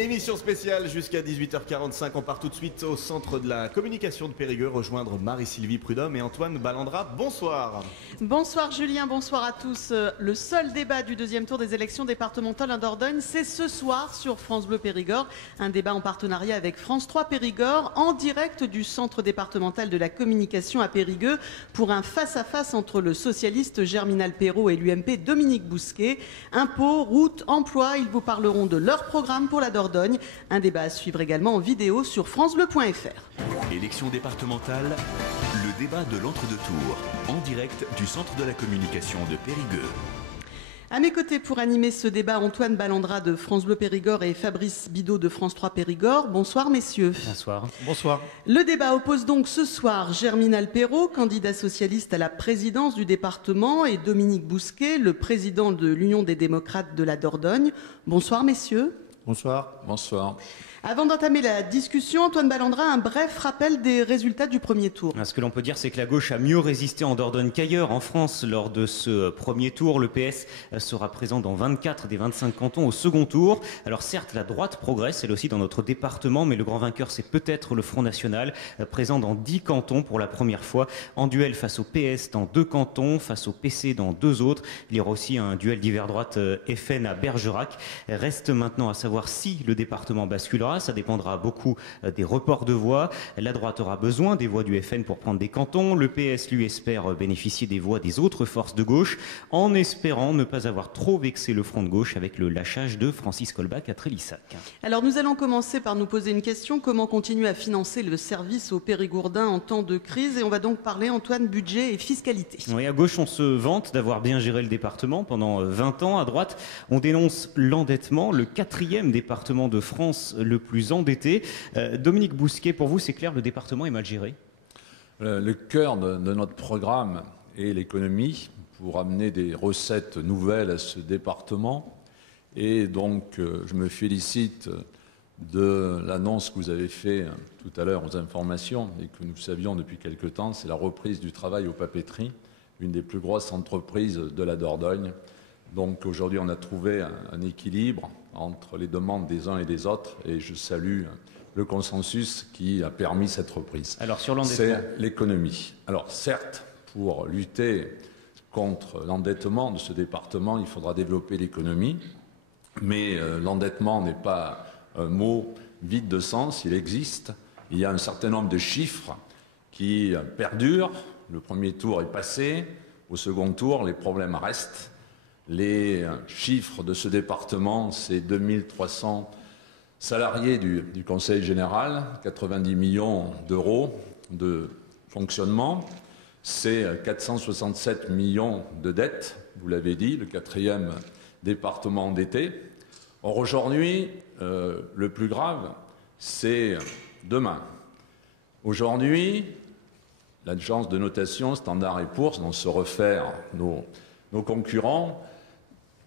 Émission spéciale jusqu'à 18h45. On part tout de suite au centre de la communication de Périgueux, rejoindre Marie-Sylvie Prudhomme et Antoine Ballandra. Bonsoir. Bonsoir Julien, bonsoir à tous. Le seul débat du deuxième tour des élections départementales en Dordogne, c'est ce soir sur France Bleu Périgord. Un débat en partenariat avec France 3 Périgord, en direct du centre départemental de la communication à Périgueux, pour un face-à-face entre le socialiste Germinal Perrault et l'UMP Dominique Bousquet. Impôts, routes, emploi, ils vous parleront de leur programme pour la Dordogne. Un débat à suivre également en vidéo sur francebleu.fr. Élection départementale, le débat de l'entre-deux-tours, en direct du centre de la communication de Périgueux. À mes côtés pour animer ce débat, Antoine Ballandra de France Bleu Périgord et Fabrice Bidot de France 3 Périgord. Bonsoir messieurs. Bonsoir. Bonsoir. Le débat oppose donc ce soir Germinal Perrault, candidat socialiste à la présidence du département, et Dominique Bousquet, le président de l'Union des démocrates de la Dordogne. Bonsoir messieurs. Bonsoir. Bonsoir. Avant d'entamer la discussion, Antoine Ballandra, un bref rappel des résultats du premier tour. Ce que l'on peut dire, c'est que la gauche a mieux résisté en Dordogne qu'ailleurs en France lors de ce premier tour. Le PS sera présent dans 24 des 25 cantons au second tour. Alors certes, la droite progresse, elle aussi, dans notre département, mais le grand vainqueur, c'est peut-être le Front National, présent dans 10 cantons pour la première fois, en duel face au PS dans 2 cantons, face au PC dans 2 autres. Il y aura aussi un duel d'hiver-droite FN à Bergerac. Reste maintenant à savoir si le département basculera. Ça dépendra beaucoup des reports de voix. La droite aura besoin des voix du FN pour prendre des cantons. Le PS, lui, espère bénéficier des voix des autres forces de gauche, en espérant ne pas avoir trop vexé le front de gauche avec le lâchage de Francis Colbach à Trélissac. Alors nous allons commencer par nous poser une question. Comment continuer à financer le service aux Périgourdins en temps de crise? Et on va donc parler, Antoine, budget et fiscalité. Oui, à gauche, on se vante d'avoir bien géré le département pendant 20 ans. À droite, on dénonce l'endettement, le 4e département de France le plus endetté. Dominique Bousquet, pour vous, c'est clair, le département est mal géré? Le cœur de notre programme est l'économie, pour amener des recettes nouvelles à ce département. Et donc, je me félicite de l'annonce que vous avez faite tout à l'heure aux informations et que nous savions depuis quelque temps, c'est la reprise du travail aux papeteries, une des plus grosses entreprises de la Dordogne. Donc aujourd'hui, on a trouvé un équilibre entre les demandes des uns et des autres, et je salue le consensus qui a permis cette reprise. Alors sur l'endettement, c'est l'économie. Alors certes, pour lutter contre l'endettement de ce département, il faudra développer l'économie, mais l'endettement n'est pas un mot vide de sens, il existe. Il y a un certain nombre de chiffres qui perdurent. Le premier tour est passé, au second tour, les problèmes restent. Les chiffres de ce département, c'est 2300 salariés du Conseil général, 90 millions d'euros de fonctionnement, c'est 467 millions de dettes, vous l'avez dit, le 4e département endetté. Or aujourd'hui, le plus grave, c'est demain. Aujourd'hui, l'agence de notation Standard & Poor's, dont se réfèrent nos concurrents,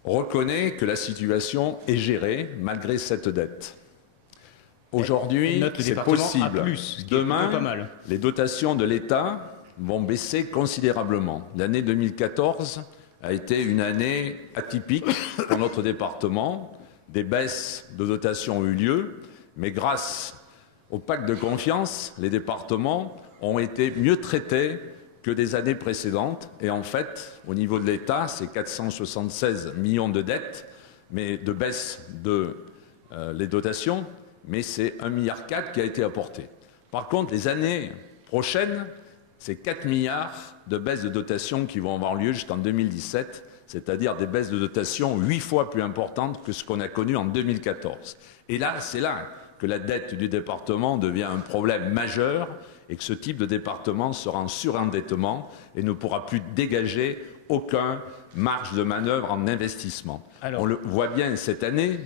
reconnaît que la situation est gérée malgré cette dette. Aujourd'hui, c'est possible. Demain, les dotations de l'État vont baisser considérablement. L'année 2014 a été une année atypique pour notre département. Des baisses de dotations ont eu lieu, mais grâce au pacte de confiance, les départements ont été mieux traités que des années précédentes. Et en fait, au niveau de l'État, c'est 476 millions de dettes, mais de baisse de les dotations, mais c'est 1,4 milliard qui a été apporté. Par contre, les années prochaines, c'est 4 milliards de baisses de dotations qui vont avoir lieu jusqu'en 2017, c'est-à-dire des baisses de dotations 8 fois plus importantes que ce qu'on a connu en 2014. Et là, c'est là que la dette du département devient un problème majeur, et que ce type de département sera en surendettement et ne pourra plus dégager aucune marge de manœuvre en investissement. On le voit bien cette année,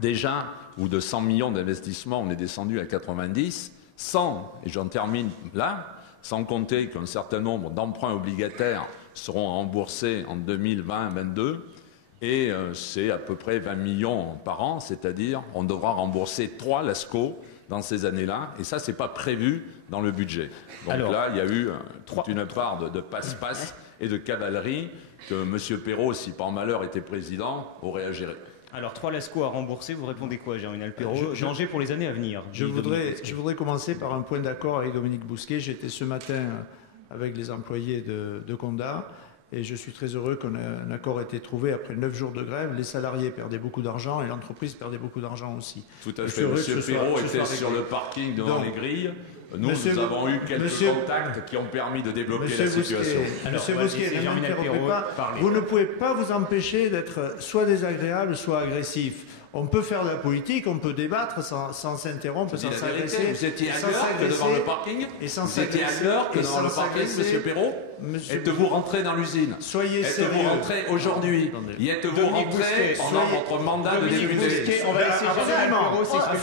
déjà, où de 100 millions d'investissements, on est descendu à 90, 100, et j'en termine là, sans compter qu'un certain nombre d'emprunts obligataires seront remboursés en 2020-2022, et c'est à peu près 20 millions par an, c'est-à-dire on devra rembourser 3 LASCO dans ces années-là, et ça, c'est pas prévu dans le budget. Donc là, il y a eu toute une part de passe-passe et de cavalerie que M. Perrault, si par malheur était président, aurait à gérer. Alors, 3 lascaux à rembourser, vous répondez quoi, Germinal Perrault? Danger pour les années à venir. Je voudrais commencer par un point d'accord avec Dominique Bousquet. J'étais ce matin avec les employés de Condat et je suis très heureux qu'un accord ait été trouvé après 9 jours de grève. Les salariés perdaient beaucoup d'argent et l'entreprise perdait beaucoup d'argent aussi. Tout à fait. Monsieur Perrault était sur le parking devant les grilles. Nous avons eu quelques contacts qui ont permis de débloquer la situation. Monsieur Bousquet, vous ne pouvez pas vous empêcher d'être soit désagréable, soit agressif. On peut faire de la politique, on peut débattre sans s'interrompre, sans s'agresser. Vous étiez à l'heure que devant le parking. Vous étiez à l'heure que devant le parking, Monsieur Perrault. Êtes-vous rentré dans l'usine? Soyez sérieux. Êtes-vous rentré aujourd'hui? Y êtes-vous rentré pendant votre mandat de député? On va laisser Absolument. C'est pas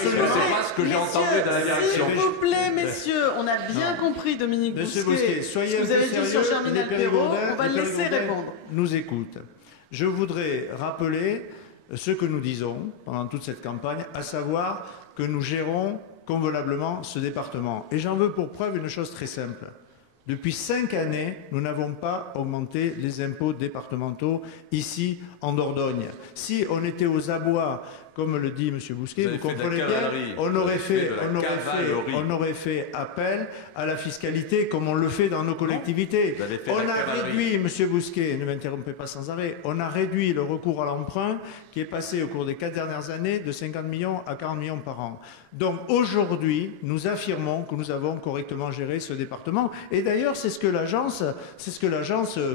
ce que j'ai entendu dans la direction. S'il vous plaît, messieurs, on a bien compris, Dominique Bousquet, ce que vous avez dit sur Germinal Perrault. On va le laisser répondre. Nous écoute. Je voudrais rappeler ce que nous disons pendant toute cette campagne, à savoir que nous gérons convenablement ce département. Et j'en veux pour preuve une chose très simple. Depuis 5 années, nous n'avons pas augmenté les impôts départementaux ici en Dordogne. Si on était aux abois, comme le dit M. Bousquet, vous comprenez bien, on aurait fait appel à la fiscalité comme on le fait dans nos collectivités. On a réduit, M. Bousquet, ne m'interrompez pas sans arrêt, on a réduit le recours à l'emprunt qui est passé au cours des 4 dernières années de 50 millions à 40 millions par an. Donc aujourd'hui, nous affirmons que nous avons correctement géré ce département. Et d'ailleurs, c'est ce que l'agence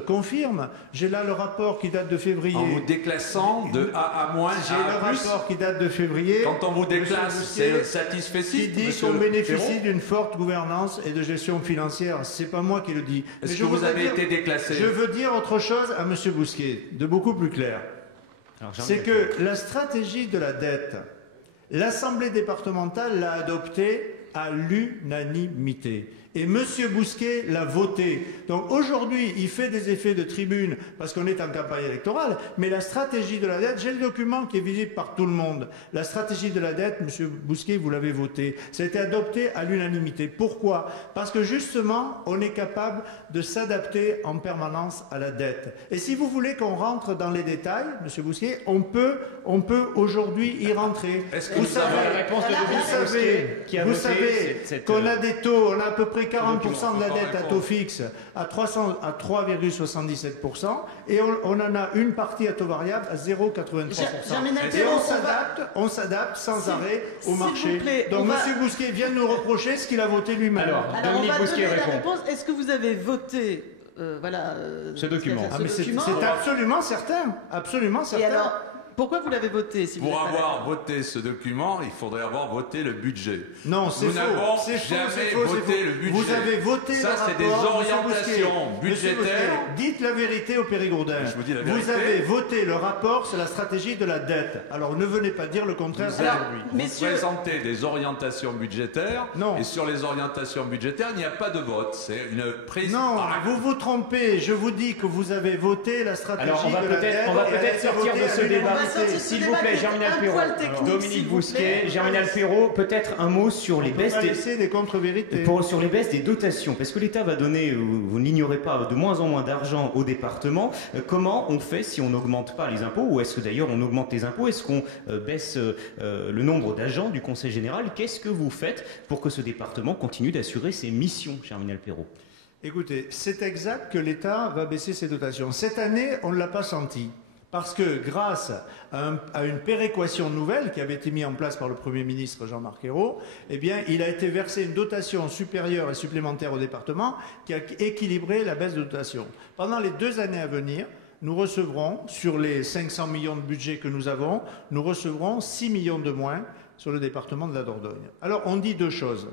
confirme. J'ai là le rapport qui date de février. En vous déclassant de A à moins, j'ai le rapport qui date de février. Quand on vous déclasse, c'est satisfait. Qui dit qu'on bénéficie d'une forte gouvernance et de gestion financière. C'est pas moi qui le dis. Est-ce que vous avez été déclassé? Je veux dire autre chose à M. Bousquet, de beaucoup plus clair. C'est que la stratégie de la dette, l'Assemblée départementale l'a adoptée à l'unanimité. Et M. Bousquet l'a voté. Donc aujourd'hui, il fait des effets de tribune parce qu'on est en campagne électorale, mais la stratégie de la dette, j'ai le document qui est visible par tout le monde. La stratégie de la dette, M. Bousquet, vous l'avez voté. Ça a été adopté à l'unanimité. Pourquoi? Parce que justement, on est capable de s'adapter en permanence à la dette. Et si vous voulez qu'on rentre dans les détails, M. Bousquet, on peut aujourd'hui y rentrer. Est-ce que vous savez la réponse de Vous savez qu'on a des taux, on a à peu près 40% de la dette à taux fixe à 3,77% et on en a une partie à taux variable à 0,83%. Et on s'adapte sans arrêt au marché. Donc M. Bousquet vient de nous reprocher ce qu'il a voté lui-même. Alors on va donner la réponse. Est-ce que vous avez voté ce document? C'est absolument certain. Absolument certain. Et alors, pourquoi vous l'avez voté si Pour avoir voté ce document, il faudrait avoir voté le budget. Non, c'est faux. Nous n'avons jamais voté le budget. Vous avez voté ça, c'est des orientations budgétaires. Dites la vérité au Périgourdin. Je vous dis la vérité. Vous avez voté le rapport sur la stratégie de la dette. Alors ne venez pas dire le contraire aujourd'hui. Vous présentez des orientations budgétaires. Non. Et sur les orientations budgétaires, il n'y a pas de vote. C'est une prise. Non, vous vous trompez. Je vous dis que vous avez voté la stratégie de la dette. On va peut-être sortir de ce débat. S'il vous plaît, Germinal Perrault, Dominique Bousquet, Germinal Perrault, peut-être un mot sur les baisses des contre-vérités. Sur les baisses des dotations, parce que l'État va donner, vous n'ignorez pas, de moins en moins d'argent aux départements. Comment on fait si on n'augmente pas les impôts, ou est-ce que d'ailleurs on augmente les impôts? Est-ce qu'on baisse le nombre d'agents du Conseil général? Qu'est-ce que vous faites pour que ce département continue d'assurer ses missions, Germinal Perrault? Écoutez, c'est exact que l'État va baisser ses dotations. Cette année, on ne l'a pas senti. Parce que grâce à une péréquation nouvelle qui avait été mise en place par le Premier ministre Jean-Marc Ayrault, eh bien, il a été versé une dotation supérieure et supplémentaire au département qui a équilibré la baisse de dotation. Pendant les 2 années à venir, nous recevrons, sur les 500 millions de budget que nous avons, nous recevrons 6 millions de moins sur le département de la Dordogne. Alors, on dit 2 choses.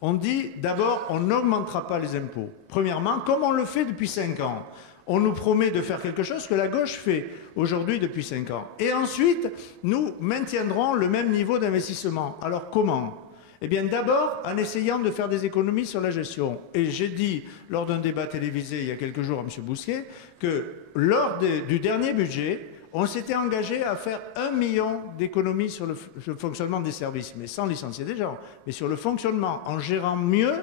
On dit, d'abord, on n'augmentera pas les impôts. Premièrement, comme on le fait depuis 5 ans. On nous promet de faire quelque chose que la gauche fait aujourd'hui depuis 5 ans. Et ensuite, nous maintiendrons le même niveau d'investissement. Alors comment? Eh bien d'abord en essayant de faire des économies sur la gestion. Et j'ai dit lors d'un débat télévisé il y a quelques jours à M. Bousquet que lors du dernier budget, on s'était engagé à faire 1 million d'économies sur le fonctionnement des services, mais sans licencier des gens, mais sur le fonctionnement, en gérant mieux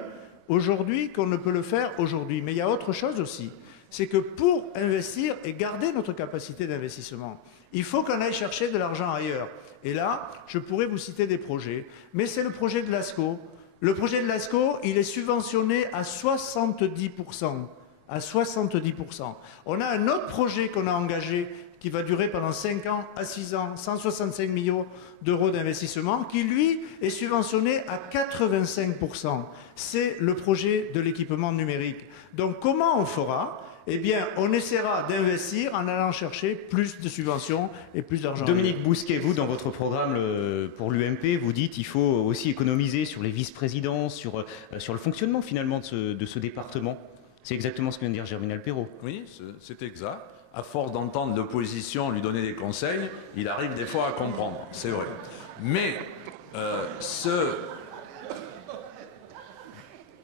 aujourd'hui qu'on ne peut le faire aujourd'hui. Mais il y a autre chose aussi. C'est que pour investir et garder notre capacité d'investissement, Il faut qu'on aille chercher de l'argent ailleurs. Et là, je pourrais vous citer des projets. Mais c'est le projet de Lascaux. Le projet de Lascaux, il est subventionné à 70%. À 70%. On a un autre projet qu'on a engagé qui va durer pendant 5 ans à 6 ans, 165 millions d'euros d'investissement, qui lui est subventionné à 85%. C'est le projet de l'équipement numérique. Donc comment on fera ? Eh bien, on essaiera d'investir en allant chercher plus de subventions et plus d'argent. Dominique Bousquet, vous, dans votre programme pour l'UMP, vous dites qu'il faut aussi économiser sur les vice-présidents, sur le fonctionnement finalement de ce département. C'est exactement ce que vient de dire Germinal Perrault. Oui, c'est exact. À force d'entendre l'opposition lui donner des conseils, il arrive des fois à comprendre, c'est vrai. Mais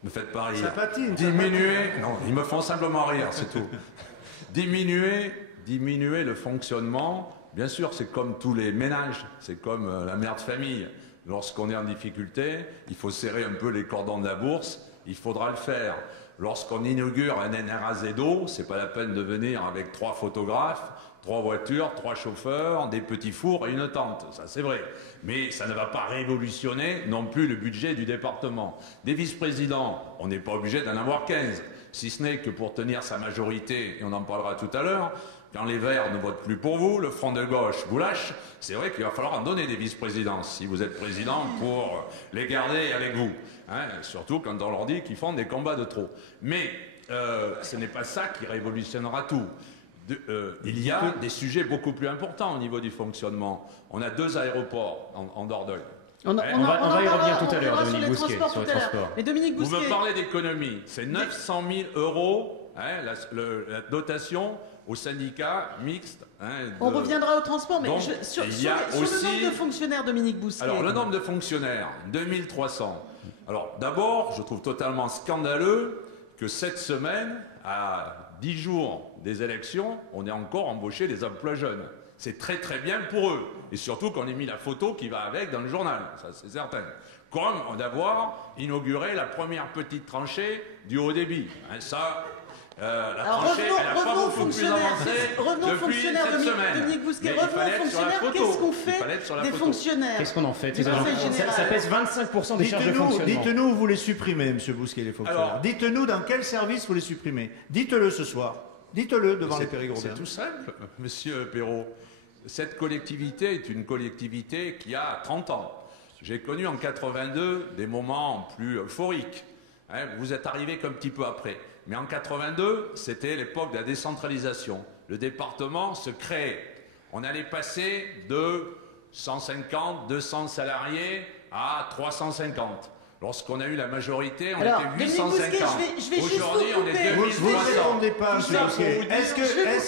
ne faites pas rire. Ça patine. Diminuer. Non, ils me font simplement rire, c'est tout. Diminuer le fonctionnement. Bien sûr, c'est comme tous les ménages, c'est comme la mère de famille. Lorsqu'on est en difficulté, il faut serrer un peu les cordons de la bourse. Il faudra le faire. Lorsqu'on inaugure un NRAZO, c'est pas la peine de venir avec 3 photographes, 3 voitures, 3 chauffeurs, des petits fours et une tente. Ça, c'est vrai. Mais ça ne va pas révolutionner non plus le budget du département. Des vice-présidents, on n'est pas obligé d'en avoir 15. Si ce n'est que pour tenir sa majorité, et on en parlera tout à l'heure, quand les Verts ne votent plus pour vous, le Front de gauche vous lâche, c'est vrai qu'il va falloir en donner des vice-présidents si vous êtes président pour les garder avec vous. Hein, surtout quand on leur dit qu'ils font des combats de trop. Mais ce n'est pas ça qui révolutionnera tout. Il y a des sujets beaucoup plus importants au niveau du fonctionnement. On a 2 aéroports en Dordogne. On va y revenir tout à l'heure, Dominique Bousquet, sur les transports. Mais Dominique Vous Bousquet, me parlez d'économie. C'est 900 000 euros la dotation aux syndicats mixtes. on reviendra au transport, mais Donc, sur il y a le aussi- nombre de fonctionnaires, Dominique Bousquet. Alors, le nombre de fonctionnaires, 2300. Alors, d'abord, je trouve totalement scandaleux que cette semaine, à 10 jours des élections, on ait encore embauché des emplois jeunes. C'est très très bien pour eux. Et surtout qu'on ait mis la photo qui va avec dans le journal, ça c'est certain. Comme d'avoir inauguré la première petite tranchée du haut débit. La Alors, tranchée, elle n'a pas revenons aux beaucoup plus fonctionnaires. avancé Revenons aux depuis fonctionnaires, cette semaine. Dominique Bousquet. Mais il Revenons fallait aux être sur la fonctionnaires. photo. Qu'est-ce qu'on Il fallait être fait sur la des photo. fonctionnaires? Qu'est-ce qu'on en fait Du ces agents Conseil général. Ça pèse 25% des charges de fonctionnement. Dites-nous où vous les supprimez, M. Bousquet, les fonctionnaires. Alors- Dites-nous dans quel service vous les supprimez. Dites-le ce soir. Dites-le devant les Périgourdiens. C'est tout simple, Monsieur Perrault. Cette collectivité est une collectivité qui a 30 ans. J'ai connu en 82 des moments plus euphoriques. Vous êtes arrivé qu'un petit peu après. Mais en 82, c'était l'époque de la décentralisation. Le département se créait. On allait passer de 150, 200 salariés à 350. Lorsqu'on a eu la majorité, on Alors, était Dominique 850. Bousquet, je vais juste Aujourd'hui, vous on est couper. 2300. Vous ne répondez pas, Tout M. ça pour Bousquet. vous dire- Est-ce Je vais vous couper que parce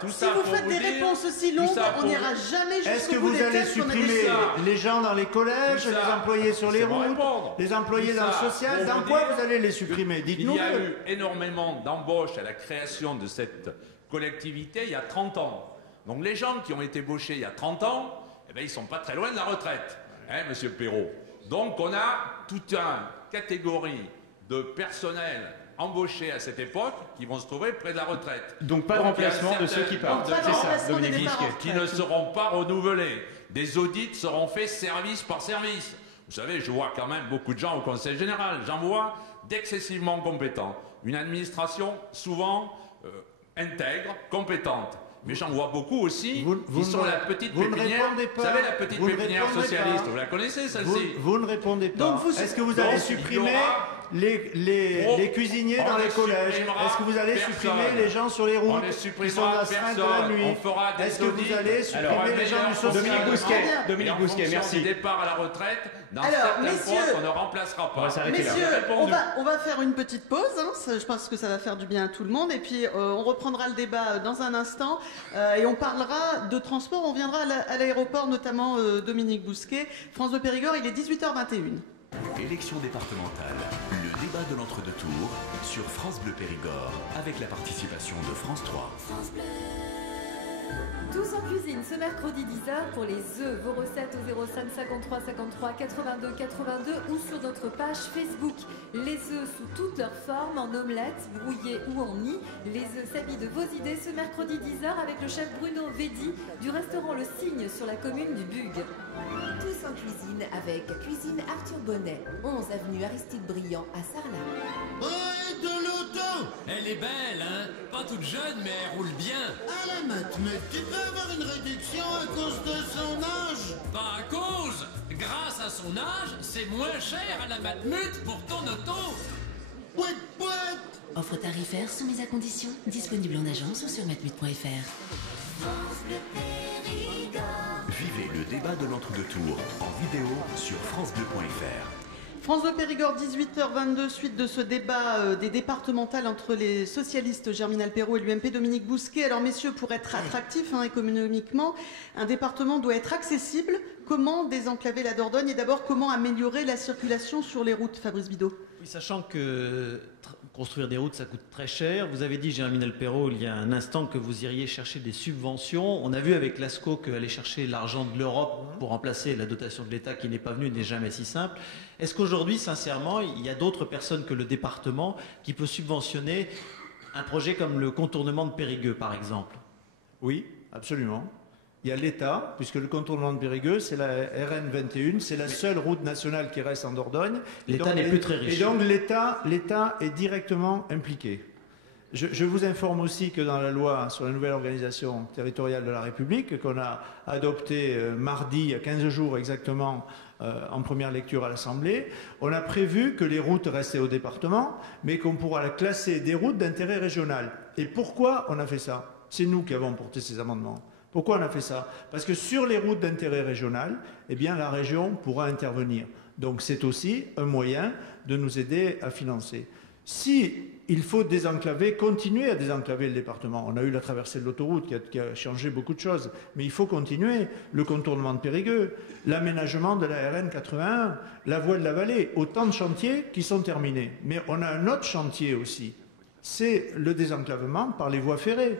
tout que ça si vous pour faites vous des dire- réponses aussi tout longues, ça on pour- n'ira jamais est-ce que jusqu'au bout vous des allez textes qu'on a supprimer décidés. les gens dans les collèges, Tout ça. les employés sur les Laissez-moi routes, répondre. les employés Tout dans le ça social? pour Dans vous quoi dire vous allez les supprimer? Il Dites-nous. y a eu énormément d'embauches à la création de cette collectivité il y a 30 ans. Donc les gens qui ont été embauchés il y a 30 ans, eh ben, ils ne sont pas très loin de la retraite, Monsieur Perrault. Donc on a toute une catégorie de personnel embauchés à cette époque qui vont se trouver près de la retraite. Donc pas de Donc, il y a remplacement de ceux qui certains- partent. Donc, pas de C'est ça, remplacement des Dominique départs. Bousquet. qui ne seront pas renouvelés. Des audits seront faits service par service. Vous savez, je vois quand même beaucoup de gens au Conseil général. J'en vois d'excessivement compétents. Une administration souvent intègre, compétente. Mais j'en vois beaucoup aussi qui sont la petite vous ne pépinière. répondez pas. Vous savez, la petite Vous ne pépinière répondez socialiste, pas. vous la connaissez Vous, celle-ci? vous ne répondez pas. Donc vous- Est-ce que vous Donc, allez il y supprimer aura- les cuisiniers On dans ne les collèges? supprimera Est-ce que vous allez personne. supprimer les gens sur les On routes ne qui sont supprimera d'astreinte de la personne. nuit? On fera des Est-ce que vous audits. allez Alors, supprimer les gens du social? Dominique Bousquet, Bien. Dominique Et en Bousquet, fonction merci. du départ à la retraite, dans Alors, certains messieurs, postes, on ne remplacera pas. On va s'arrêter là. Messieurs, J'ai répondu. on va faire une petite pause. Je pense que ça va faire du bien à tout le monde. Et puis, on reprendra le débat dans un instant. Et on parlera de transport. On viendra à l'aéroport, notamment Dominique Bousquet. France Bleu Périgord, il est 18h21. Élection départementale, le débat de l'entre-deux tours sur France Bleu Périgord avec la participation de France 3. Tous en cuisine ce mercredi 10h pour les œufs. Vos recettes au 05 53 53 82 82 ou sur notre page Facebook. Les œufs sous toutes leurs formes, en omelette, brouillés ou en nid. Les œufs s'habillent de vos idées ce mercredi 10h avec le chef Bruno Védi du restaurant Le Cygne sur la commune du Bugue. Tous en cuisine avec Cuisine Arthur Bonnet, 11 avenue Aristide Briand à Sarlat. Ouais, de l'auto! Elle est belle, hein? Pas toute jeune, mais elle roule bien. À la mais tu peux avoir une réduction à cause de son âge? Pas à cause! Grâce à son âge, c'est moins cher à la Matmut pour ton auto. Pouet, pouet! Offre tarifaire soumise à condition, disponible en agence ou sur matmut.fr. Vivez le débat de l'entre-deux-tours en vidéo sur francebleu.fr. France Bleu Périgord, 18h22, suite de ce débat des départementales entre les socialistes Germinal Perrault et l'UMP Dominique Bousquet. Alors messieurs, pour être attractif économiquement, un département doit être accessible. Comment désenclaver la Dordogne et d'abord comment améliorer la circulation sur les routes, Fabrice Bidot? Oui, sachant que construire des routes, ça coûte très cher. Vous avez dit, Germinal Perrault, il y a un instant, que vous iriez chercher des subventions. On a vu avec l'ASCO qu'aller chercher l'argent de l'Europe pour remplacer la dotation de l'État qui n'est pas venue n'est jamais si simple. Est-ce qu'aujourd'hui, sincèrement, il y a d'autres personnes que le département qui peut subventionner un projet comme le contournement de Périgueux, par exemple? Oui, absolument. Il y a l'État, puisque le contournement de Périgueux, c'est la RN 21, c'est la seule route nationale qui reste en Dordogne. L'État n'est plus très riche. Et donc l'État est directement impliqué. Je vous informe aussi que dans la loi sur la nouvelle organisation territoriale de la République, qu'on a adoptée mardi, il y a 15 jours exactement, en première lecture à l'Assemblée, on a prévu que les routes restaient au département, mais qu'on pourra classer des routes d'intérêt régional. Et pourquoi on a fait ça? C'est nous qui avons porté ces amendements. Pourquoi on a fait ça? Parce que sur les routes d'intérêt régional, eh bien, la région pourra intervenir. Donc c'est aussi un moyen de nous aider à financer. Si il faut désenclaver, continuer à désenclaver le département. On a eu la traversée de l'autoroute qui a changé beaucoup de choses, mais il faut continuer. Le contournement de Périgueux, l'aménagement de la RN 81, la voie de la vallée, autant de chantiers qui sont terminés. Mais on a un autre chantier aussi, c'est le désenclavement par les voies ferrées.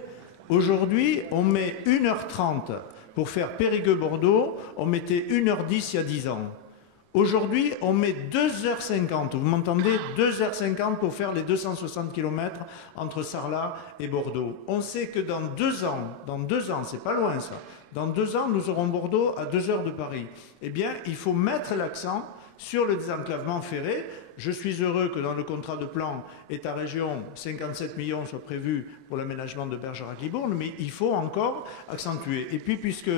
Aujourd'hui, on met 1h30 pour faire Périgueux-Bordeaux, on mettait 1h10 il y a 10 ans. Aujourd'hui, on met 2h50, vous m'entendez, 2h50 pour faire les 260 km entre Sarlat et Bordeaux. On sait que dans 2 ans, c'est pas loin ça, dans 2 ans, nous aurons Bordeaux à 2 heures de Paris. Eh bien, il faut mettre l'accent sur le désenclavement ferré. Je suis heureux que dans le contrat de plan État-région, 57 millions soient prévus pour l'aménagement de Bergerac-Libourne, mais il faut encore accentuer. Et puis, puisque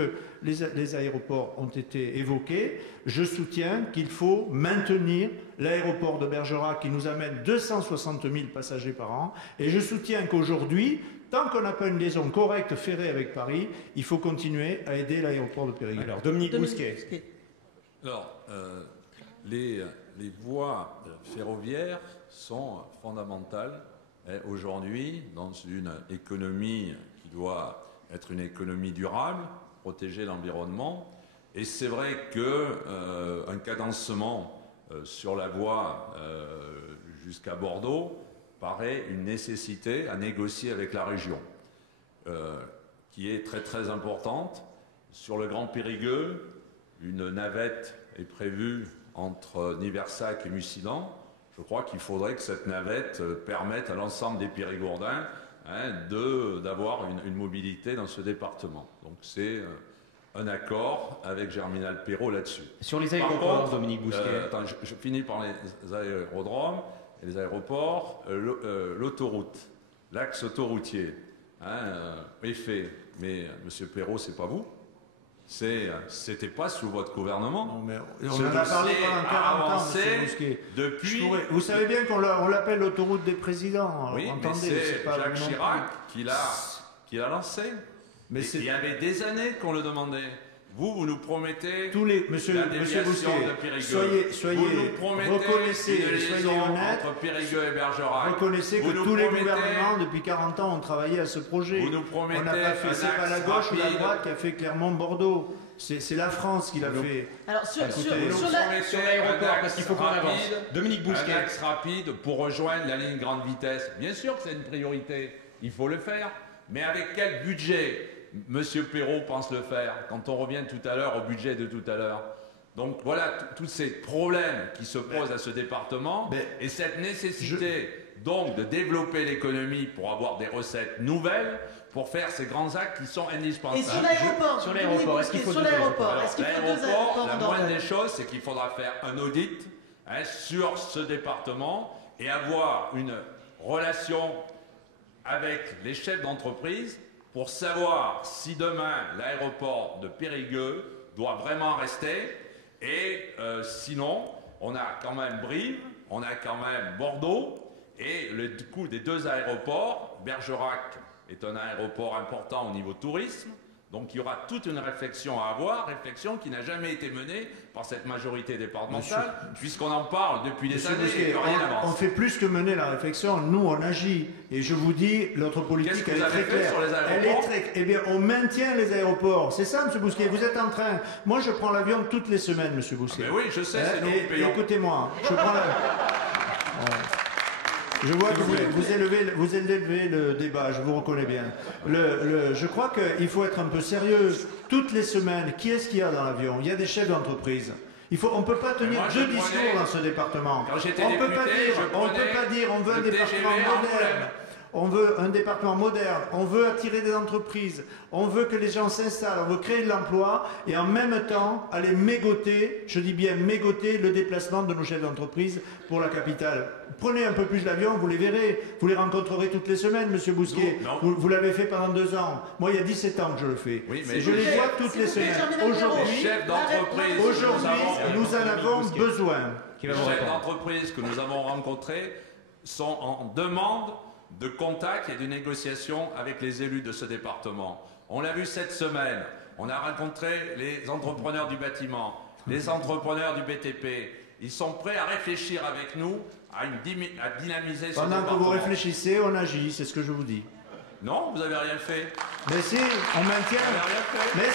les aéroports ont été évoqués, je soutiens qu'il faut maintenir l'aéroport de Bergerac qui nous amène 260 000 passagers par an. Et je soutiens qu'aujourd'hui, tant qu'on n'a pas une liaison correcte ferrée avec Paris, il faut continuer à aider l'aéroport de Périgueux. Alors, Dominique Bousquet. Alors, les voies ferroviaires sont fondamentales aujourd'hui dans une économie qui doit être une économie durable, protéger l'environnement. Et c'est vrai qu'un cadencement sur la voie jusqu'à Bordeaux paraît une nécessité à négocier avec la région, qui est très très importante. Sur le Grand Périgueux, une navette est prévue entre Niversac et Mussidan. Je crois qu'il faudrait que cette navette permette à l'ensemble des Périgourdins d'avoir une mobilité dans ce département. Donc c'est un accord avec Germinal Perrault là-dessus. Sur les aéroports, Dominique Bousquet. Je finis par les aérodromes et les aéroports. L'autoroute, l'axe autoroutier est fait. Mais M. Perrault, c'est pas vous. C'était pas sous votre gouvernement. Non, mais on en a parlé pendant 40 ans, depuis. Vous savez bien qu'on l'appelle l'autoroute des présidents. Oui, entendez, mais c'est pas Jacques Chirac qui l'a lancé. Mais il y avait des années qu'on le demandait. Vous nous promettez Monsieur Bousquet, de Périgueux. soyez reconnaissez, soyez honnête, entre Périgueux et Bergerac. Reconnaissez que tous les gouvernements depuis 40 ans ont travaillé à ce projet. Vous nous promettez on n'a pas fait, c'est pas la gauche ou la droite qui a fait Clermont-Bordeaux. C'est la France qui l'a fait. Alors sur l'aéroport, parce qu'il faut qu'on avance. Dominique Bousquet. Un axe rapide pour rejoindre la ligne grande vitesse. Bien sûr que c'est une priorité. Il faut le faire. Mais avec quel budget? Monsieur Perrault pense le faire, quand on revient tout à l'heure au budget de tout à l'heure. Donc voilà tous ces problèmes qui se posent à ce département et cette nécessité donc de développer l'économie pour avoir des recettes nouvelles pour faire ces grands actes qui sont indispensables. Et sur l'aéroport, est-ce qu'il faut sur l'aéroport, est-ce qu'il faut 2 aéroports la en moindre Dordogne? des choses, c'est qu'il faudra faire un audit sur ce département et avoir une relation avec les chefs d'entreprise pour savoir si demain l'aéroport de Périgueux doit vraiment rester et sinon on a quand même Brive, on a quand même Bordeaux et le coût des 2 aéroports, Bergerac est un aéroport important au niveau tourisme, donc il y aura toute une réflexion à avoir, réflexion qui n'a jamais été menée par cette majorité départementale, puisqu'on en parle depuis des années et que rien n'avance. On fait plus que mener la réflexion, nous on agit. Et je vous dis, notre politique elle est très claire. Sur les Elle est très... Eh bien, on maintient les aéroports. C'est ça, M. Bousquet. Vous êtes en train... Moi, je prends l'avion toutes les semaines, M. Bousquet. Mais oui, je sais, c'est nous qui payons. Écoutez-moi, je prends Je vois que vous élevez le débat, je vous reconnais bien. Je crois qu'il faut être un peu sérieux. Toutes les semaines, qui est-ce qu'il y a dans l'avion? Il y a des chefs d'entreprise. On ne peut pas tenir 2 discours dans ce département. Quand j'étais On ne peut député, pas dire on veut un département moderne. On veut un département moderne, on veut attirer des entreprises, on veut que les gens s'installent, on veut créer de l'emploi et en même temps aller mégoter, je dis bien mégoter, le déplacement de nos chefs d'entreprise pour la capitale. Prenez un peu plus l'avion, vous les verrez, vous les rencontrerez toutes les semaines, Monsieur Bousquet. Vous l'avez fait pendant 2 ans. Moi, il y a 17 ans que je le fais. Oui, et je les vois toutes les semaines. Aujourd'hui, nous en avons besoin. Les chefs d'entreprise que nous avons rencontrés sont en demande de contact et de négociation avec les élus de ce département. On l'a vu cette semaine, on a rencontré les entrepreneurs du bâtiment, les entrepreneurs du BTP. Ils sont prêts à réfléchir avec nous, à dynamiser ce département. Pendant que vous réfléchissez, on agit, c'est ce que je vous dis. Non, vous n'avez rien fait. Mais si, on maintient. Mais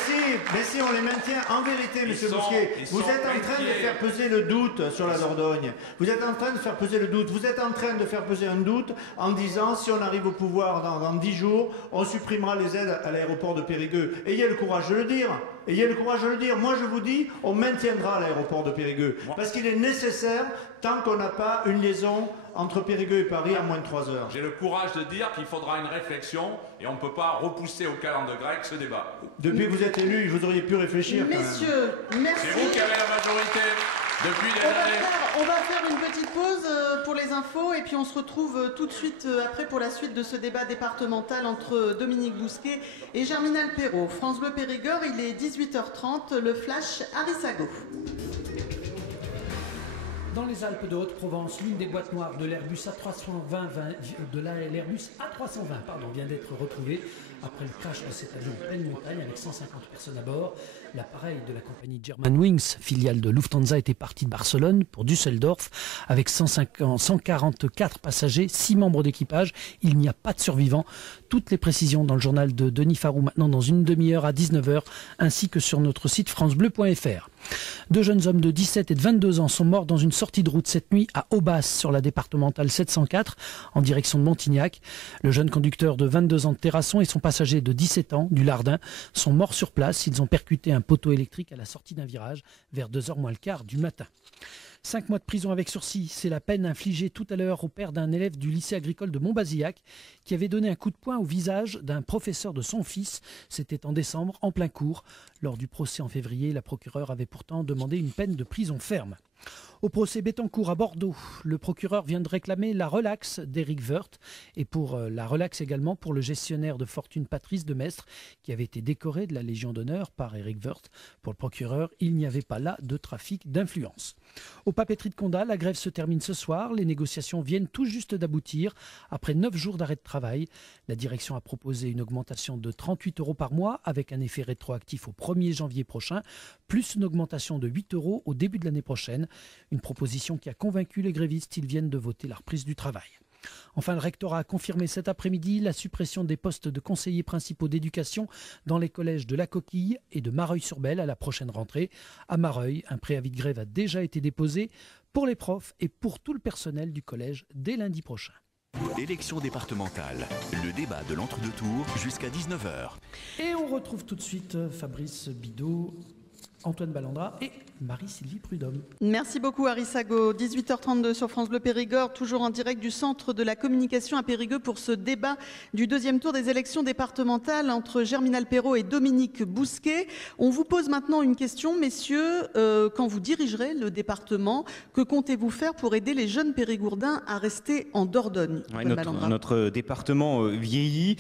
si, on les maintient. En vérité, M. Bousquet, vous êtes en train de faire peser le doute sur la Dordogne. Vous êtes en train de faire peser le doute. Vous êtes en train de faire peser un doute en disant, si on arrive au pouvoir dans 10 jours, on supprimera les aides à l'aéroport de Périgueux. Ayez le courage de le dire. Ayez le courage de le dire. Moi, je vous dis, on maintiendra l'aéroport de Périgueux. Parce qu'il est nécessaire tant qu'on n'a pas une liaison entre Périgueux et Paris en moins de 3 heures. J'ai le courage de dire qu'il faudra une réflexion et on ne peut pas repousser au calendrier grec ce débat. Depuis que vous êtes élu, vous auriez pu réfléchir. Messieurs, merci. C'est vous qui avez la majorité depuis des années. On va faire une petite pause pour les infos et puis on se retrouve tout de suite après pour la suite de ce débat départemental entre Dominique Bousquet et Germinal Perrault. France Bleu Périgord, il est 18h30, le flash Arissago. Dans les Alpes de Haute-Provence, l'une des boîtes noires de l'Airbus A320 vient d'être retrouvée après le crash de cet avion en pleine montagne avec 150 personnes à bord. L'appareil de la compagnie Germanwings, filiale de Lufthansa, était parti de Barcelone pour Düsseldorf avec 144 passagers, 6 membres d'équipage. Il n'y a pas de survivants. Toutes les précisions dans le journal de Denis Farou maintenant dans une demi-heure à 19h ainsi que sur notre site francebleu.fr. 2 jeunes hommes de 17 et de 22 ans sont morts dans une sortie de route cette nuit à Aubas sur la départementale 704 en direction de Montignac. Le jeune conducteur de 22 ans de Terrasson et son passager de 17 ans du Lardin sont morts sur place. Ils ont percuté un poteau électrique à la sortie d'un virage vers 2h moins le quart du matin. 5 mois de prison avec sursis, c'est la peine infligée tout à l'heure au père d'un élève du lycée agricole de Montbazillac qui avait donné un coup de poing au visage d'un professeur de son fils. C'était en décembre, en plein cours. Lors du procès en février, la procureure avait pourtant demandé une peine de prison ferme. Au procès Bettencourt à Bordeaux, le procureur vient de réclamer la relaxe d'Éric Woerth et pour la relaxe également pour le gestionnaire de fortune Patrice Demestre qui avait été décoré de la Légion d'honneur par Éric Woerth. Pour le procureur, il n'y avait pas là de trafic d'influence. Au papeterie de Condat, la grève se termine ce soir. Les négociations viennent tout juste d'aboutir. Après 9 jours d'arrêt de travail, la direction a proposé une augmentation de 38 € par mois avec un effet rétroactif au 1er janvier prochain, plus une augmentation de 8 € au début de l'année prochaine. Une proposition qui a convaincu les grévistes. Ils viennent de voter la reprise du travail. Enfin, le rectorat a confirmé cet après-midi la suppression des postes de conseillers principaux d'éducation dans les collèges de La Coquille et de Mareuil-sur-Belle à la prochaine rentrée. À Mareuil, un préavis de grève a déjà été déposé pour les profs et pour tout le personnel du collège dès lundi prochain. Élection départementale, le débat de l'entre-deux tours jusqu'à 19h. Et on retrouve tout de suite Fabrice Bidot, Antoine Ballandra et Marie-Sylvie Prudhomme. Merci beaucoup Arissago. 18h32 sur France Bleu Périgord, toujours en direct du centre de la communication à Périgueux pour ce débat du deuxième tour des élections départementales entre Germinal Perrault et Dominique Bousquet. On vous pose maintenant une question, messieurs. Quand vous dirigerez le département, que comptez-vous faire pour aider les jeunes périgourdins à rester en Dordogne? Notre département vieillit.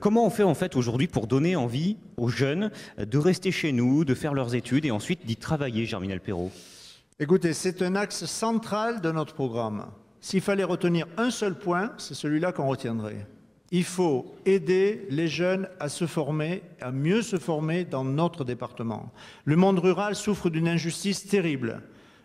Comment on fait en fait aujourd'hui pour donner envie aux jeunes de rester chez nous, de faire leurs études et ensuite d'y travailler, Germinal Perrault? Écoutez, c'est un axe central de notre programme. S'il fallait retenir un seul point, c'est celui-là qu'on retiendrait. Il faut aider les jeunes à se former, à mieux se former dans notre département. Le monde rural souffre d'une injustice terrible.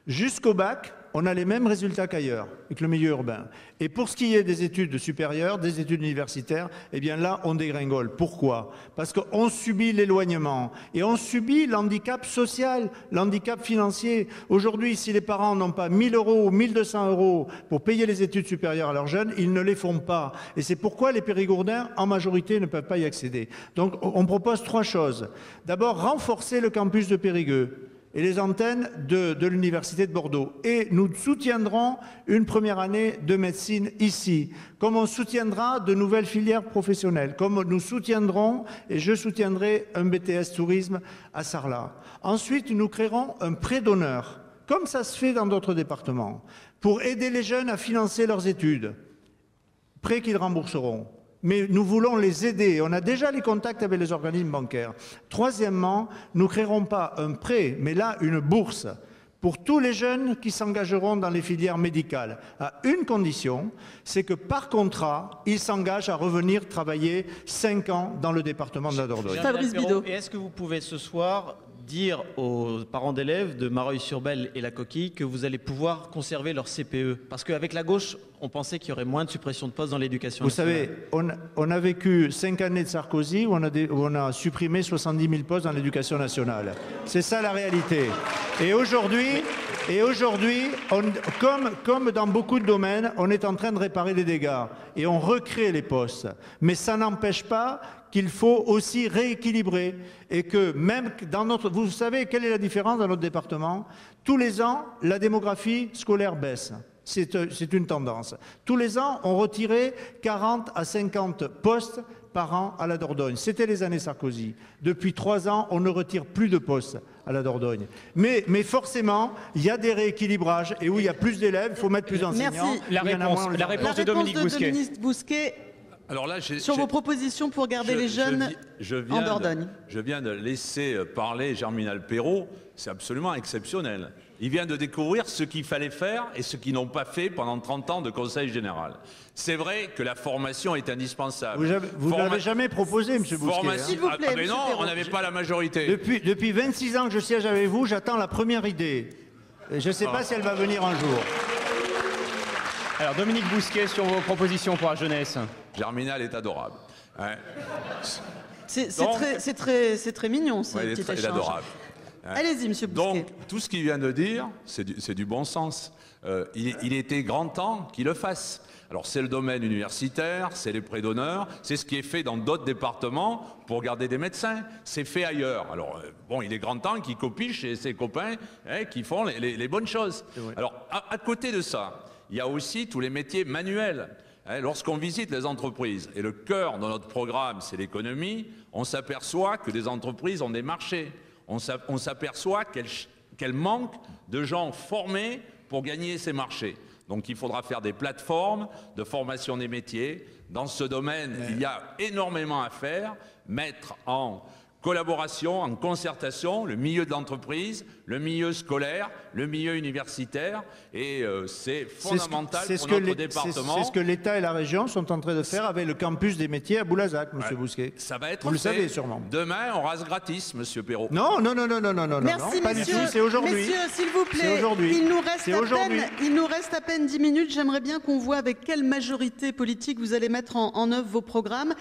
Jusqu'au bac, on a les mêmes résultats qu'ailleurs, avec le milieu urbain. Et pour ce qui est des études supérieures, des études universitaires, eh bien là, on dégringole. Pourquoi? Parce qu'on subit l'éloignement et on subit l'handicap social, l'handicap financier. Aujourd'hui, si les parents n'ont pas 1 000 euros ou 1 200 euros pour payer les études supérieures à leurs jeunes, ils ne les font pas. Et c'est pourquoi les Périgourdins, en majorité, ne peuvent pas y accéder. Donc, on propose 3 choses. D'abord, renforcer le campus de Périgueux et les antennes de l'Université de Bordeaux. Et nous soutiendrons une première année de médecine ici, comme on soutiendra de nouvelles filières professionnelles, comme nous soutiendrons, et je soutiendrai un BTS tourisme à Sarlat. Ensuite, nous créerons un prêt d'honneur, comme ça se fait dans d'autres départements, pour aider les jeunes à financer leurs études, prêts qu'ils rembourseront. Mais nous voulons les aider. On a déjà les contacts avec les organismes bancaires. Troisièmement, nous ne créerons pas un prêt, mais là une bourse pour tous les jeunes qui s'engageront dans les filières médicales, à une condition, c'est que par contrat, ils s'engagent à revenir travailler 5 ans dans le département de la Dordogne. Fabrice Bidot. Et est-ce que vous pouvez ce soir dire aux parents d'élèves de Mareuil-sur-Belle et la Coquille que vous allez pouvoir conserver leur CPE? Parce qu'avec la gauche, on pensait qu'il y aurait moins de suppression de postes dans l'éducation nationale. Vous savez, on a vécu 5 années de Sarkozy où on a supprimé 70 000 postes dans l'éducation nationale. C'est ça la réalité. Et aujourd'hui, comme dans beaucoup de domaines, on est en train de réparer les dégâts et on recrée les postes. Mais ça n'empêche pas qu'il faut aussi rééquilibrer et que même dans notre... Vous savez quelle est la différence dans notre département? Tous les ans, la démographie scolaire baisse. C'est une tendance. Tous les ans, on retirait 40 à 50 postes par an à la Dordogne. C'était les années Sarkozy. Depuis 3 ans, on ne retire plus de postes à la Dordogne. Mais forcément, il y a des rééquilibrages et où il y a plus d'élèves, il faut mettre plus d'enseignants. Merci. La réponse de Dominique Bousquet. Alors là, sur vos propositions pour garder les jeunes en Dordogne. Je viens de laisser parler Germinal Perrault, c'est absolument exceptionnel. Il vient de découvrir ce qu'il fallait faire et ce qu'ils n'ont pas fait pendant 30 ans de conseil général. C'est vrai que la formation est indispensable. Vous ne l'avez jamais proposé, M. Bousquet. S'il vous plaît, mais non, on n'avait pas la majorité. Depuis 26 ans que je siège avec vous, j'attends la première idée. Je ne sais pas si elle va venir un jour. Alors Dominique Bousquet, sur vos propositions pour la jeunesse. Germinal est adorable. Hein. C'est très mignon, ce petit échange. Il est adorable. Hein. Allez-y, monsieur Bousquet. Donc, tout ce qu'il vient de dire, c'est du bon sens. Il était grand temps qu'il le fasse. Alors, c'est le domaine universitaire, c'est les prêts d'honneur, c'est ce qui est fait dans d'autres départements pour garder des médecins. C'est fait ailleurs. Alors, bon, il est grand temps qu'il copie chez ses copains qui font les bonnes choses. Alors, à côté de ça, il y a aussi tous les métiers manuels. Lorsqu'on visite les entreprises, et le cœur de notre programme, c'est l'économie, on s'aperçoit que les entreprises ont des marchés. On s'aperçoit qu'elles manquent de gens formés pour gagner ces marchés. Donc il faudra faire des plateformes de formation des métiers. Dans ce domaine, il y a énormément à faire, mettre en collaboration, en concertation, le milieu de l'entreprise, le milieu scolaire, le milieu universitaire, et c'est fondamental pour notre département. C'est ce que l'État et la région sont en train de faire avec le campus des métiers à Boulazac, M. Bousquet. Ça va être Vous le savez sûrement. Demain, on rase gratis, M. Perrault. Non, merci, pas du tout, c'est aujourd'hui. Messieurs, s'il vous plaît, il nous reste à peine 10 minutes. J'aimerais bien qu'on voit avec quelle majorité politique vous allez mettre en œuvre vos programmes.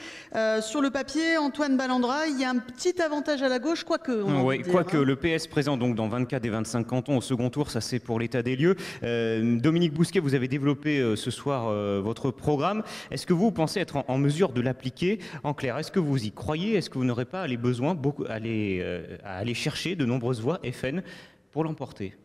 Sur le papier, Antoine Ballandra, il y a un petit petit avantage à la gauche, quoique. Oui, quoique le PS présent donc dans 24 des 25 cantons au second tour, ça c'est pour l'état des lieux. Dominique Bousquet, vous avez développé ce soir votre programme. Est-ce que vous pensez être en mesure de l'appliquer? En clair, est-ce que vous y croyez? Est-ce que vous n'aurez pas besoin à aller chercher de nombreuses voix FN pour l'emporter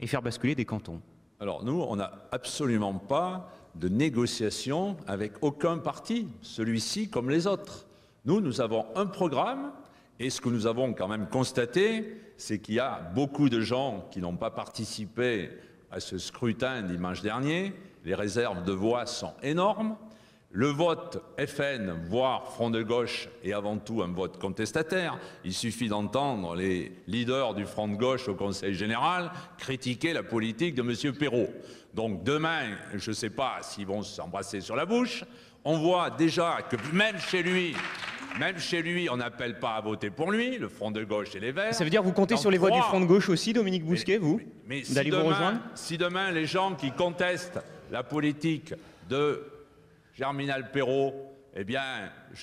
et faire basculer des cantons? Alors nous, on n'a absolument pas de négociation avec aucun parti, celui-ci comme les autres. Nous avons un programme, et ce que nous avons quand même constaté, c'est qu'il y a beaucoup de gens qui n'ont pas participé à ce scrutin dimanche dernier. Les réserves de voix sont énormes. Le vote FN, voire Front de gauche, est avant tout un vote contestataire. Il suffit d'entendre les leaders du Front de gauche au Conseil général critiquer la politique de M. Perrault. Donc demain, je ne sais pas s'ils vont s'embrasser sur la bouche. On voit déjà que même chez lui, on n'appelle pas à voter pour lui, le Front de gauche et les Verts. Ça veut dire que vous comptez sur les voix du Front de gauche aussi, Dominique Bousquet, mais d'aller vous rejoindre? Si demain, les gens qui contestent la politique de Germinal Perrault, eh bien,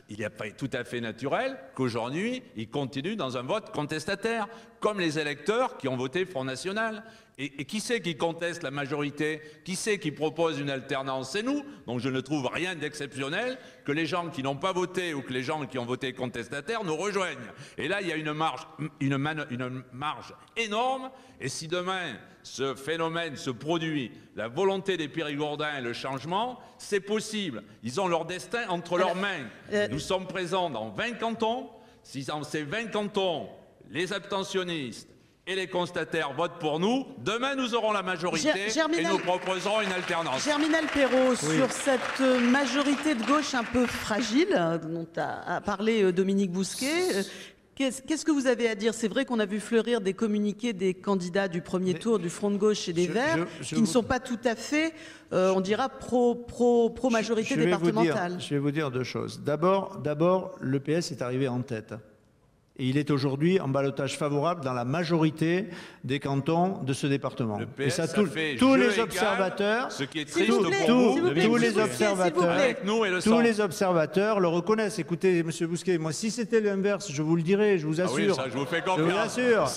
il n'est pas tout à fait naturel qu'aujourd'hui, ils continuent dans un vote contestataire, comme les électeurs qui ont voté Front National. Et qui c'est qui conteste la majorité? Qui c'est qui propose une alternance? C'est nous. Donc je ne trouve rien d'exceptionnel que les gens qui n'ont pas voté ou que les gens qui ont voté contestataire nous rejoignent. Et là, il y a une marge énorme. Et si demain, ce phénomène se produit, la volonté des Périgourdins et le changement, c'est possible. Ils ont leur destin entre leurs mains. Nous sommes présents dans 20 cantons. Si dans ces 20 cantons, les abstentionnistes et les contestataires votent pour nous, demain nous aurons la majorité et nous proposerons une alternance. Germinal Perrault, sur cette majorité de gauche un peu fragile dont a parlé Dominique Bousquet, qu'est-ce que vous avez à dire? C'est vrai qu'on a vu fleurir des communiqués des candidats du premier tour du Front de gauche et des Verts qui ne sont pas tout à fait, on dira, pro-majorité départementale. Je vais vous dire deux choses. D'abord, le PS est arrivé en tête. Et il est aujourd'hui en ballottage favorable dans la majorité des cantons de ce département. Le PS et ça, tous les observateurs, ce qui est triste pour vous, tous les observateurs, tous les observateurs le reconnaissent. Écoutez, M. Bousquet, moi, si c'était l'inverse, je vous le dirais, je vous assure. Ah oui, ça, je vous fais confiance. Je vous assure.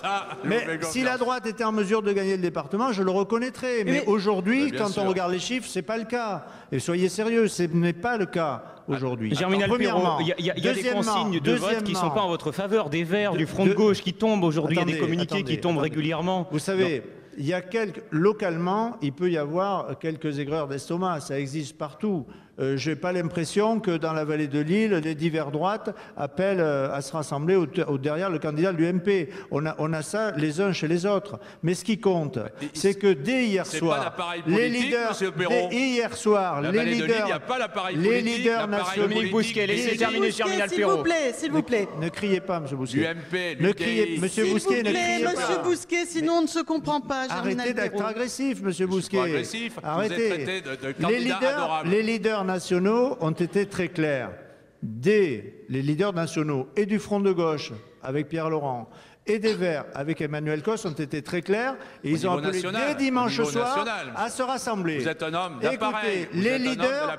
Mais si la droite était en mesure de gagner le département, je le reconnaîtrais. Mais aujourd'hui, quand on regarde les chiffres, c'est pas le cas. Et soyez sérieux, ce n'est pas le cas aujourd'hui. Germinal Perrault, il y a des consignes de vote qui ne sont pas en votre faveur, des Verts, du Front de gauche qui tombent aujourd'hui, il y a des communiqués qui tombent régulièrement. Vous savez, il y a localement, il peut y avoir quelques aigreurs d'estomac, ça existe partout. Je n'ai pas l'impression que dans la vallée de Lille, les divers droites appellent à se rassembler derrière le candidat de l'UMP. On a ça les uns chez les autres. Mais ce qui compte, c'est que dès hier soir, les leaders, les leaders nationaux. Dominique Bousquet, laissez terminer Germinal Perrault. S'il vous plaît. Ne criez pas, M. Bousquet. l'UMP, Ne criez, M. Bousquet, ne criez pas. Monsieur Bousquet, sinon on ne se comprend pas. Arrêtez d'être agressif, M. Bousquet. Agressif. Arrêtez. De les leaders nationaux ont été très clairs. Les leaders nationaux et du Front de gauche avec Pierre Laurent et des Verts avec Emmanuel Cos ont été très clairs et ils ont appelé dès dimanche soir à se rassembler. Vous êtes un homme d'appareil. Écoutez, les leaders,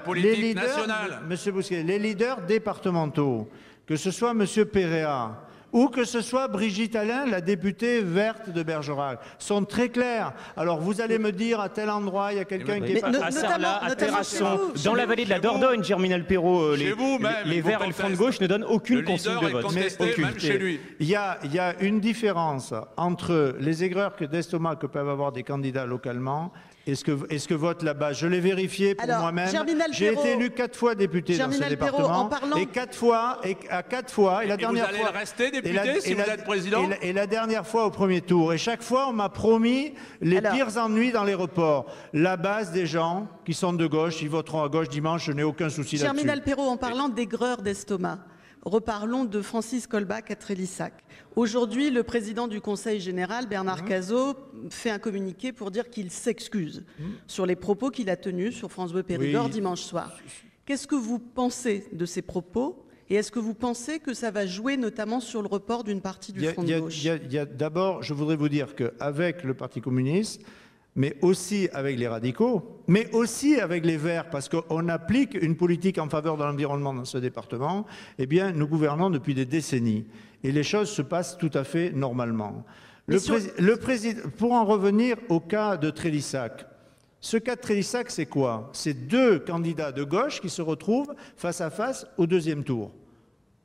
Monsieur Bousquet, les leaders départementaux, que ce soit Monsieur Péréa ou que ce soit Brigitte Allain, la députée verte de Bergerac, sont très clairs. Alors vous allez me dire à tel endroit, il y a quelqu'un qui est pas... À Sarlat, à Terrasson, dans la vallée de la Dordogne, Germinal Perrault, les Verts et le Front de gauche ne donnent aucune consigne de vote. Même chez lui. Il y a une différence entre les aigreurs d'estomac que peuvent avoir des candidats localement et ce que vote là-bas. Je l'ai vérifié pour moi-même. J'ai été élu 4 fois député dans ce département. Et 4 fois, et la dernière fois... Vous allez rester député si vous êtes président? Et la dernière fois au premier tour. Et chaque fois, on m'a promis les pires ennuis dans les reports. La base des gens qui sont de gauche, ils voteront à gauche dimanche, je n'ai aucun souci là-dessus. Germinal Perrault, en parlant d'aigreur d'estomac, reparlons de Francis Kolbach à Trélissac. Aujourd'hui, le président du Conseil général, Bernard Cazeau, fait un communiqué pour dire qu'il s'excuse sur les propos qu'il a tenus sur France Bleu Périgord dimanche soir. Qu'est-ce que vous pensez de ces propos? Et est-ce que vous pensez que ça va jouer notamment sur le report d'une partie du Front de gauche? D'abord, je voudrais vous dire qu'avec le Parti communiste, mais aussi avec les radicaux, mais aussi avec les Verts, parce qu'on applique une politique en faveur de l'environnement dans ce département, eh bien, nous gouvernons depuis des décennies. Et les choses se passent tout à fait normalement. Pour en revenir au cas de Trélissac, ce cas de Trélissac, c'est quoi? C'est deux candidats de gauche qui se retrouvent face à face au deuxième tour.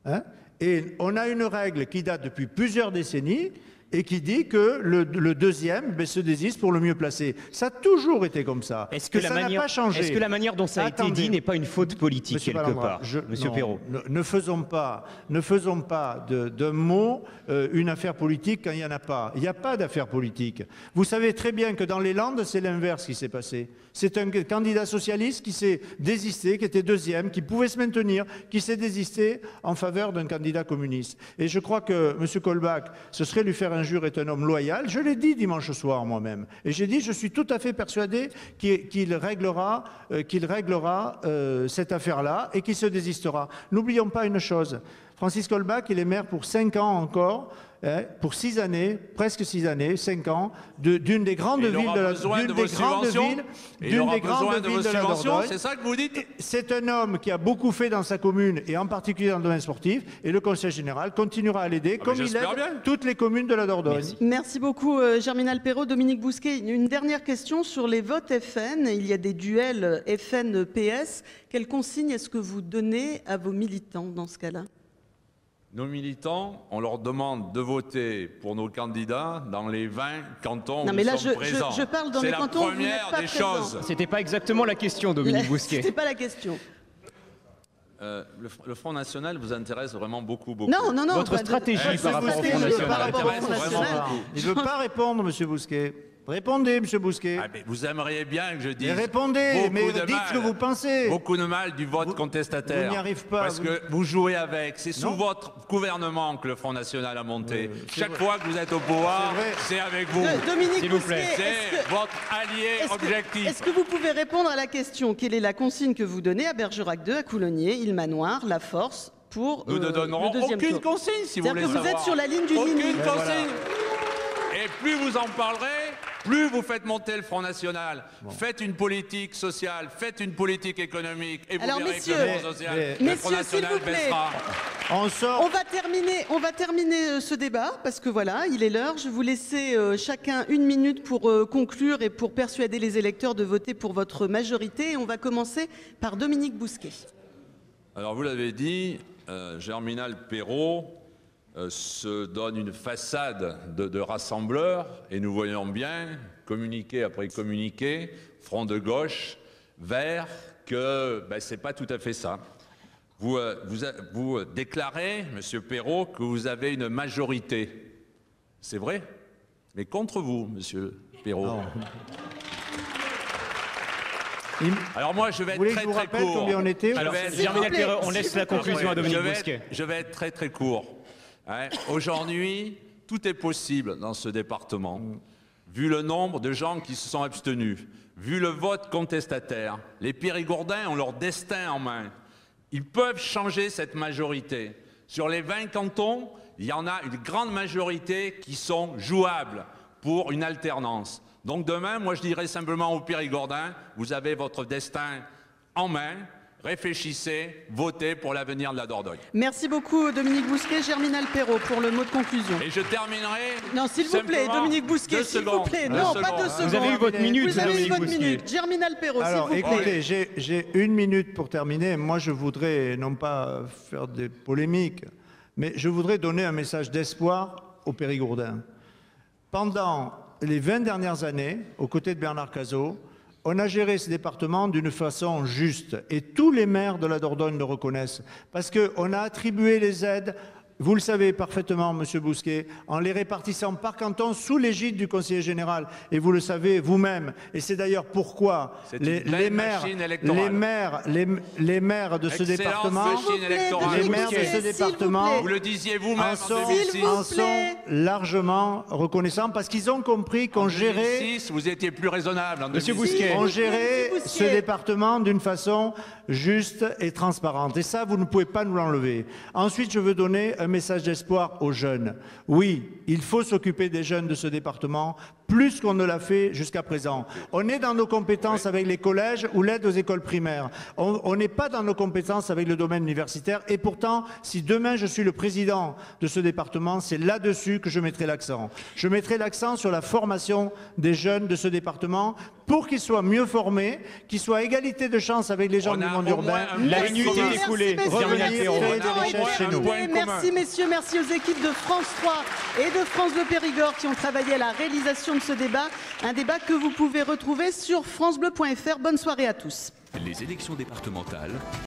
Hein? Et on a une règle qui date depuis plusieurs décennies, et qui dit que le deuxième se désiste pour le mieux placé. Ça a toujours été comme ça. Est-ce que, ça n'a pas changé? Est-ce que la manière dont ça a été dit n'est pas une faute politique quelque part, Monsieur Perrault? Ne faisons pas d'un mot une affaire politique quand il n'y en a pas. Il n'y a pas d'affaire politique. Vous savez très bien que dans les Landes, c'est l'inverse qui s'est passé. C'est un candidat socialiste qui s'est désisté, qui était deuxième, qui pouvait se maintenir, qui s'est désisté en faveur d'un candidat communiste. Et je crois que M. Colbach, ce serait lui faire injure, est un homme loyal. Je l'ai dit dimanche soir moi-même. Et j'ai dit, je suis tout à fait persuadé qu'il réglera cette affaire-là et qu'il se désistera. N'oublions pas une chose. Francis Colbach, il est maire pour 5 ans encore, pour 6 années, presque 6 années, 5 ans, d'une des grandes villes de la Dordogne. C'est ça que vous dites? C'est un homme qui a beaucoup fait dans sa commune, et en particulier dans le domaine sportif, et le Conseil général continuera à l'aider, comme il aide toutes les communes de la Dordogne. Merci beaucoup, Germinal Perrault. Dominique Bousquet, une dernière question sur les votes FN. Il y a des duels FN-PS. Quelles consignes est-ce que vous donnez à vos militants dans ce cas-là? Nos militants, on leur demande de voter pour nos candidats dans les 20 cantons où nous sommes présents. Je parle dans les cantons où vous n'êtes pas présents. C'était pas exactement la question, Dominique Bousquet. C'était pas la question. Le Front National vous intéresse vraiment beaucoup. Non. Votre stratégie par rapport au Front National. Il ne veut pas répondre, M. Bousquet. Répondez, M. Bousquet. Vous aimeriez bien que je dise. Mais répondez, mais dites ce que vous pensez. Beaucoup de mal du vote contestataire. Vous n'y arrivez pas. Parce que vous jouez avec. C'est sous votre gouvernement que le Front National a monté. Chaque fois que vous êtes au pouvoir, c'est avec vous. Dominique Bousquet, c'est votre allié objectif. Est-ce que vous pouvez répondre à la question? Quelle est la consigne que vous donnez à Bergerac II, à Coulonnier, Île-Manoir, La Force pour nous ne donnerons aucune consigne si vous voulez savoir. Vous êtes sur la ligne du Aucune Nini. consigne. Et plus vous en parlerez, plus vous faites monter le Front National. Faites une politique sociale, faites une politique économique, et vous verrez que le Front social, le Front National baissera. On va terminer ce débat, parce que voilà, il est l'heure. Je vais vous laisser chacun 1 minute pour conclure et pour persuader les électeurs de voter pour votre majorité. Et on va commencer par Dominique Bousquet. Alors vous l'avez dit, Germinal Perrault se donne une façade de rassembleur, et nous voyons bien, communiqué après communiqué, front de gauche, vert, que c'est pas tout à fait ça. Vous déclarez, M. Perrault, que vous avez une majorité. C'est vrai, mais contre vous, M. Perrault. Alors moi, je vais être très très court. Combien on était? Alors, Germinal Perrault, on laisse la conclusion à Dominique Bousquet. Je vais être très très court. Aujourd'hui, tout est possible dans ce département. Vu le nombre de gens qui se sont abstenus, vu le vote contestataire, les Périgourdins ont leur destin en main. Ils peuvent changer cette majorité. Sur les 20 cantons, il y en a une grande majorité qui sont jouables pour une alternance. Donc demain, moi je dirais simplement aux Périgourdins, vous avez votre destin en main. Réfléchissez, votez pour l'avenir de la Dordogne. Merci beaucoup Dominique Bousquet. Germinal Perrault pour le mot de conclusion. Et je terminerai. Non, s'il vous plaît, Dominique Bousquet, s'il vous plaît. Non, pas 2 secondes. Vous avez eu votre minute, vous avez eu votre minute. Germinal Perrault, s'il vous plaît. Alors, écoutez, j'ai 1 minute pour terminer. Moi, je voudrais non pas faire des polémiques, mais je voudrais donner un message d'espoir aux Périgourdins. Pendant les 20 dernières années, aux côtés de Bernard Cazeau, on a géré ce département d'une façon juste, et tous les maires de la Dordogne le reconnaissent, parce qu'on a attribué les aides, vous le savez parfaitement, M. Bousquet, en les répartissant par canton sous l'égide du conseiller général, et vous le savez vous-même, et c'est d'ailleurs pourquoi les maires de ce département, vous le disiez vous-même, en sont largement reconnaissants, parce qu'ils ont compris qu'on gérait... En 2006, vous étiez plus raisonnable. Monsieur Bousquet. On gérait ce département d'une façon juste et transparente. Et ça, vous ne pouvez pas nous l'enlever. Ensuite, je veux donner un message d'espoir aux jeunes. Oui, il faut s'occuper des jeunes de ce département plus qu'on ne l'a fait jusqu'à présent. On est dans nos compétences avec les collèges ou l'aide aux écoles primaires. On n'est pas dans nos compétences avec le domaine universitaire. Et pourtant, si demain je suis le président de ce département, c'est là-dessus que je mettrai l'accent. Je mettrai l'accent sur la formation des jeunes de ce département pour qu'ils soient mieux formés, qu'ils soient à égalité de chance avec les gens du monde urbain. La minute est écoulée. Merci messieurs, merci aux équipes de France 3 et de France Bleu Périgord qui ont travaillé à la réalisation de ce débat. Un débat que vous pouvez retrouver sur francebleu.fr. Bonne soirée à tous. Les élections départementales,